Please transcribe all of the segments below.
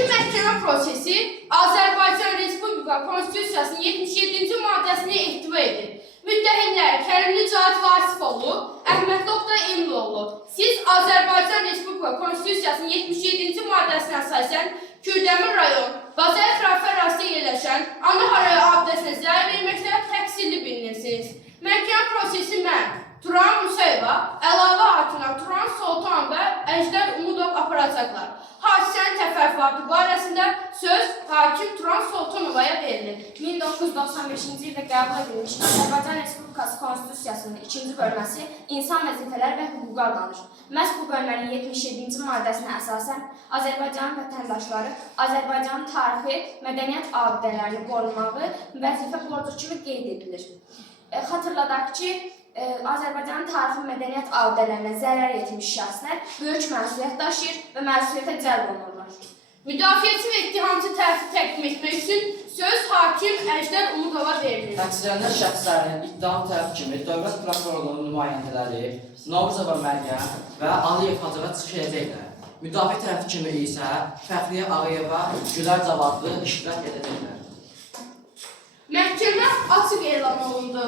Bugünkü məhkəmə prosesi Azərbaycan Respublika Konstitusiyasının 77-ci maddəsini ehtiva edir. Müttəhimlər Kərimli Cahit Vasifoğlu, Əhməd Oqtay Emroğlu, siz Azərbaycan Respublika Konstitusiyasının 77-ci maddəsinə əsasən Kürdəmir rayon, Bazar Xilafə ərazisində yerləşən Ana Haraya abidəsinə zərər verməklə təqsirli bilinirsiniz. Məhkəmə prosesi mən, Turan Musayeva, əlavə hakimlər Turan Sultan və Əjdər Umudov aparacaqlar. Hadisənin təfərrüatı barəsində söz hakim Turan Sultanovaya verilir. 1995-ci ildə qəbul edilmiş Azərbaycan Respublikası Konstitusiyasının 2-ci bölməsi insan vəzifələri və hüquqa adanır. Məhz bu bölmənin 77-ci maddəsinə əsasən Azərbaycan vətəndaşları Azərbaycanın tarixi, mədəniyyət abidələrini qorumağı vəzifə borcu kimi qeyd edilir. Xatırladaq ki, Azərbaycanın tarixi mədəniyyət abidələrinə zərər yetirmiş şəxslər böyük məsuliyyət daşıyır və məsuliyyətə cəlb olunurlar. Müdafiəçi və ittihamçı tərəfi təqdim etmək üçün söz hakim Əjdər Umudova verilir. Təqsirlənən şəxslərin ittiham tərəfi kimi Dövlət Prokurorluğunun nümayəndələri Novruzova Məryəm və Aliyev Hacıva çıxış edəcəklər. Müdafiə tərəfi kimi isə Fəxriyə Ağayeva, Gülər Cavadlı iştirak edəcəklər. Məhkəmə açıq elan olundu.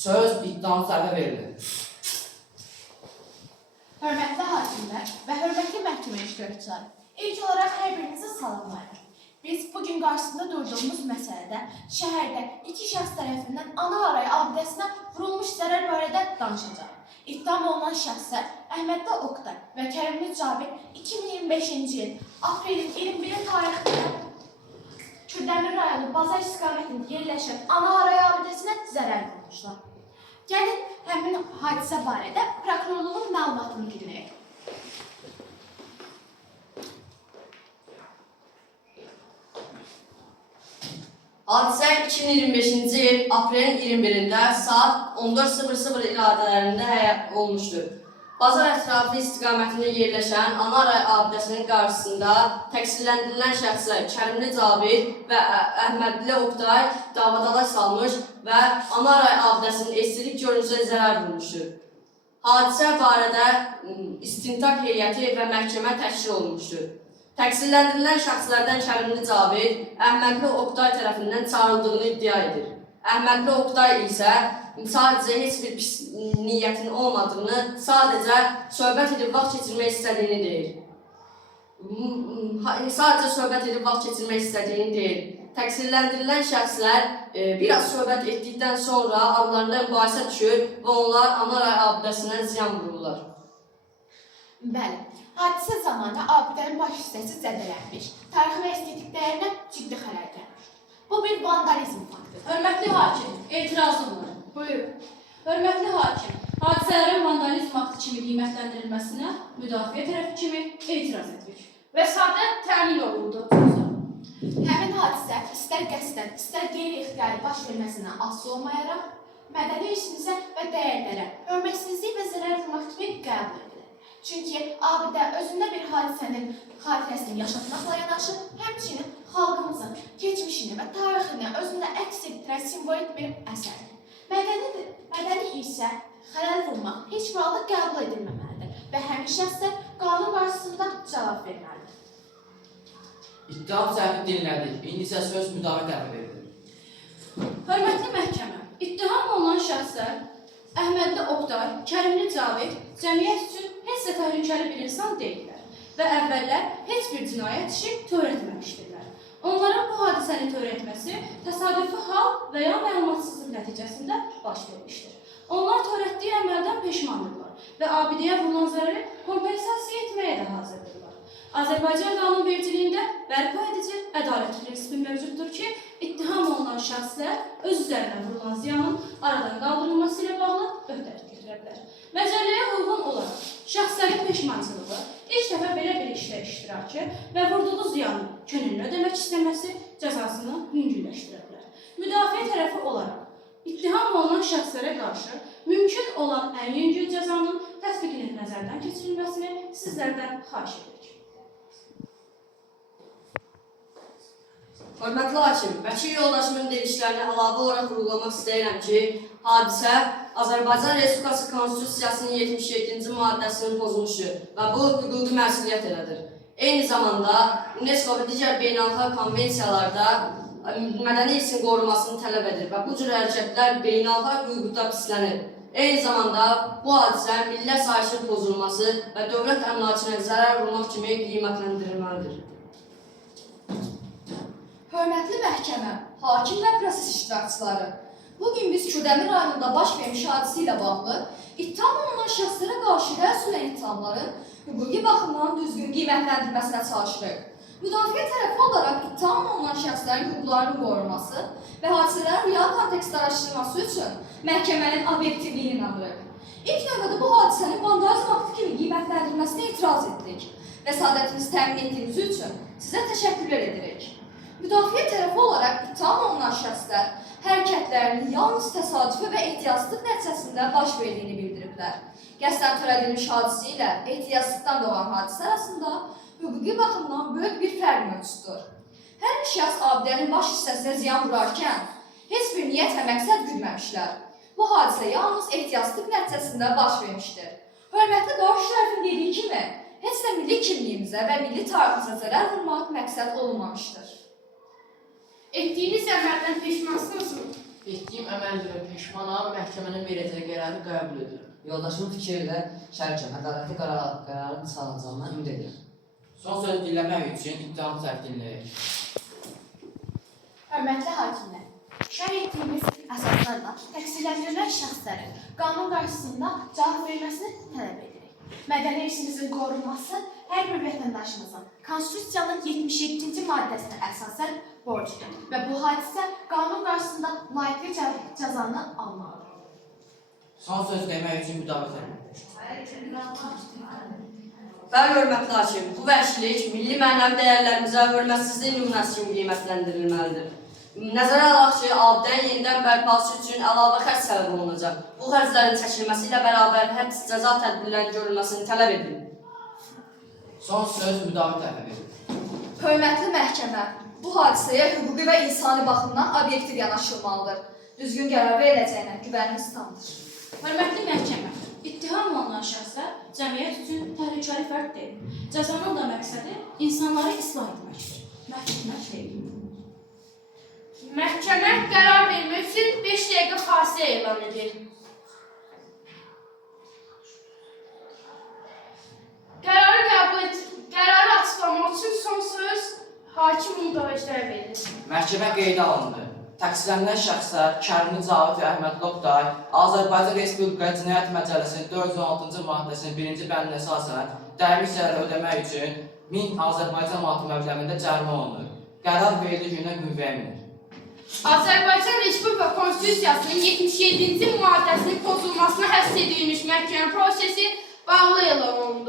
Söz ittiham tərəfə verilir. Hörmətli hakimlər və hörmətli məhkəmə iştirakçıları, ilk olaraq hər birinizi salamlayır. Biz bugün qarşısında durduğumuz məsələdə şəhərdə iki şəxs tərəfindən Ana Haraya abidəsinə vurulmuş zərər barədə danışacaq. İttiham olunan şəxslər Əhməd Oqtay və Kərimli Cahit 2025-ci il aprelin 21-i tarixində Kürdəmir rayonu Bazar istiqamətində yerləşən Ana Haraya abidəsinə zərər vurmuşlar. Gəlin, həmin hadisə barədə prokurorluğun məlumatını dinləyək. Hadisə 2025-ci il aprelin 21-də saat 14:00 iradələrində olmuşdur. Bazar ətrafı istiqamətində yerləşən Ana Haraya abidəsinin qarşısında təqsirləndirilən şəxslər Kərimli Cahit və Əhmədli Oqtay davadalar salmış və Ana Haraya abidəsinin estetik görüntüsünə zərər vurmuşdur. Hadisə barədə istintaq heyəti və məhkəmə təşkil olunmuşdur. Təqsirləndirilən şəxslərdən Kərimli Cahit Əhmədli Oqtay tərəfindən çağrıldığını iddia edir. Əhmədli Oqtay isə sadəcə heç bir pis niyyətin olmadığını, sadəcə söhbət edib vaxt keçirmək istədiyini deyir. Təqsirləndirilən şəxslər biraz söhbət etdikdən sonra aralarında mübahisə düşür və onlar Ana Haraya abidəsinə ziyan vururlar. Bəli, hadisə zamanı abidənin baş hissəsi zədələnmiş, tarixi və estetik dəyərinə ciddi xələl gəlmiş. Bu bir vandalizm faktıdır. Hörmətli hakim, etirazım var. Buyur. Hörmətli hakim, hadisələrin vandalizm aktı kimi qiymətləndirilməsinə müdafiə tərəfi kimi etiraz edirik. Vəsatət təmin olundu. Həmin hadisə istər qəsdən, istər qeyri-ixtiyari baş verməsindən asılı olmayaraq, mədəni irsimizə və dəyərlərə hörmətsizlik və zərər vurmaq kimi qəbul edilir. Çünki abidə özündə bir hadisənin xatirəsini yaşatmaqla yanaşı, həmçinin xalqımızın keçmişini və tarixini özündə əks etdirən simvolik bir əsərdir. Mədəni irsə xələl vurmaq heç bir halda qəbul edilməməlidir və həmin şəxslər qanun qarşısında cavab verməlidir. İttiham tərəfi dinlədik. İndi isə söz müdafiə tərəfə verilir. Hörmətli məhkəmə, ittiham olunan şəxslər Əhmədli Oqtay, Kərimli Cahit cəmiyyət üçün heç də təhlükəli bir insan deyirlər və əvvəllər heç bir cinayət işi törətməmişdirlər. Onların bu hadisəni törətməsi təsadüfi hal və ya məlumatsızlıq nəticəsində baş vermişdir. Onlar törətdiyi əməldən peşmandırlar və abidəyə vurulan zərəri kompensasiya etməyə də hazırdırlar. Azərbaycan qanunvericiliyində bərpa edici ədalət prinsipi mövcuddur ki, ittiham olunan şəxslər öz üzərinə vurulan ziyanın aradan qaldırılması ilə bağlı öhdəlik götürə bilər. Məcəlləyə uyğun olaraq şəxslərin peşmançılığı, ilk dəfə belə bir işdə iştirakı və vurduğu ziyanı könüllü ödəmək istəməsi cəzasını yüngülləşdirə bilər. Müdafiə tərəfi olaraq ittiham olunan şəxslərə qarşı mümkün olan ən yüngül cəzanın tətbiqinin nəzərdən keçirilməsini sizlərdən xahiş edirik. Hörmətli hakim, vəkil yoldaşımın dediklərini əlavə olaraq vurğulamaq istəyirəm ki, hadisə Azərbaycan Respublikası Konstitusiyasının 77-ci maddəsinin pozuluşu və bu hüquqi məsuliyyət elədir. Eyni zamanda UNESCO və digər beynəlxalq konvensiyalarda mədəni irsin qorunmasını tələb edir və bu cür hərəkətlər beynəlxalq hüquqda pislənir. Eyni zamanda bu hadisə milli asayişin pozulması və dövlət əmlakına zərər vurmaq kimi qiymətləndirilməlidir. Hörmətli məhkəmə, hakim və proses iştirakçıları, bugün biz Kürdəmir rayonunda baş vermiş hadisə ilə bağlı ittiham olunan şəxslərə qarşı rəsulən ittihamların hüquqi baxımdan düzgün qiymətləndirilməsinə çalışırıq. Müdafiə tərəfi olaraq ittiham olunan şəxslərin hüquqlarının qorunması və hadisələrin real kontekst araşdırılması üçün məhkəmənin obyektivliyini inanırıq. İlk növbədə bu hadisənin vandalizm aktı kimi qiymətləndirilməsinə etiraz etdik. Vəsadətimizi təmin etdiyiniz üçün sizə təşəkkürlər edirik. Müdafiə tərəfi olaraq ittiham olunan şəxslər hərəkətlərinin yalnız təsadüfi və ehtiyatsızlıq nəticəsində baş verdiyini bildiriblər. Qəsdən törədilmiş hadisə ilə ehtiyatsızlıqdan doğan hadisə arasında hüquqi baxımdan böyük bir fərq mövcuddur. Hər bir şəxs abidənin baş hissəsinə ziyan vurarkən heç bir niyyət və məqsəd güdməmişlər. Bu hadisə yalnız ehtiyatsızlıq nəticəsində baş vermişdir. Hörmətli qarşı tərəfin dediyi kimi, heç də milli kimliyimizə və milli tariximizə zərər vurmaq məqsəd olunmamışdır. Etdiyiniz əməldən peşmansınızmı? Etdiyim əməllərə peşmanam, məhkəmənin verəcəyi qərarı qəbul edirəm. Yoldaşımın fikri ilə şərikəm, ədalətli qərarın sağlanacağından ümid edirəm. Son söz dinləmək üçün ittiham tərəf dinləyək. Hörmətli hakimlər, şərh etdiyimiz əsaslarla təqsirləndirilən şəxslərin qanun qarşısında cavab verməsini tələb edirik. Mədəni irsimizin qorunması hər bir vətəndaşımızın Konstitusiyanın 77-ci maddəsinə əsasən borcdur və bu hadisə qanun qarşısında layiqli cəzanı almalıdır. Son söz demək üçün müdafiə tərəfi. Bəli, hörmətli hakim, bu vəhşilik milli mənəvi dəyərlərimizə hörmətsizlik nümunəsi kimi qiymətləndirilməlidir. Nəzərə alaq ki, abidənin yenidən bərpası üçün əlavə xərc tələb olunacaq. Bu xərclərin çəkilməsi ilə bərabər həbs cəza tədbirlərinin görülməsini tələb edilir. Son söz müdafiə tərəfi. Hörmətli məhkəmə, bu hadisəyə hüquqi və insani baxımdan obyektiv yanaşılmalıdır. Düzgün qərar veriləcəyinə güvənimiz tamdır. Hörmətli məhkəmə, ittiham olunan şəxslər cəmiyyət üçün təhlükəli fərd deyil. Cəzanın da məqsədi insanları islah etməkdir. Məhkəmə deyil. Məhkəmə qərar vermək üçün 5 dəqiqə fasilə elan edir. Qərarı açıqlamaq üçün son söz hakim müdafiəçilərə verilir. Məhkəmə qeydə alındı. Təqsirlənilən şəxslər Kərimli Cavid və Əhməd Oqtay Azərbaycan Respublika Cinayət Məcəlləsinin 416-cı maddəsinin 1-ci bəndinə əsasən dəmir hissələri ödəmək üçün 1000 Azərbaycan manatı məbləğində cərimə olunur. Qərar verildiyi gündən qüvvəyə minir. Azərbaycan Respublika Konstitusiyasının 77-ci maddəsinin pozulmasına həsr edilmiş məhkəmə prosesi bağlı elan olunur.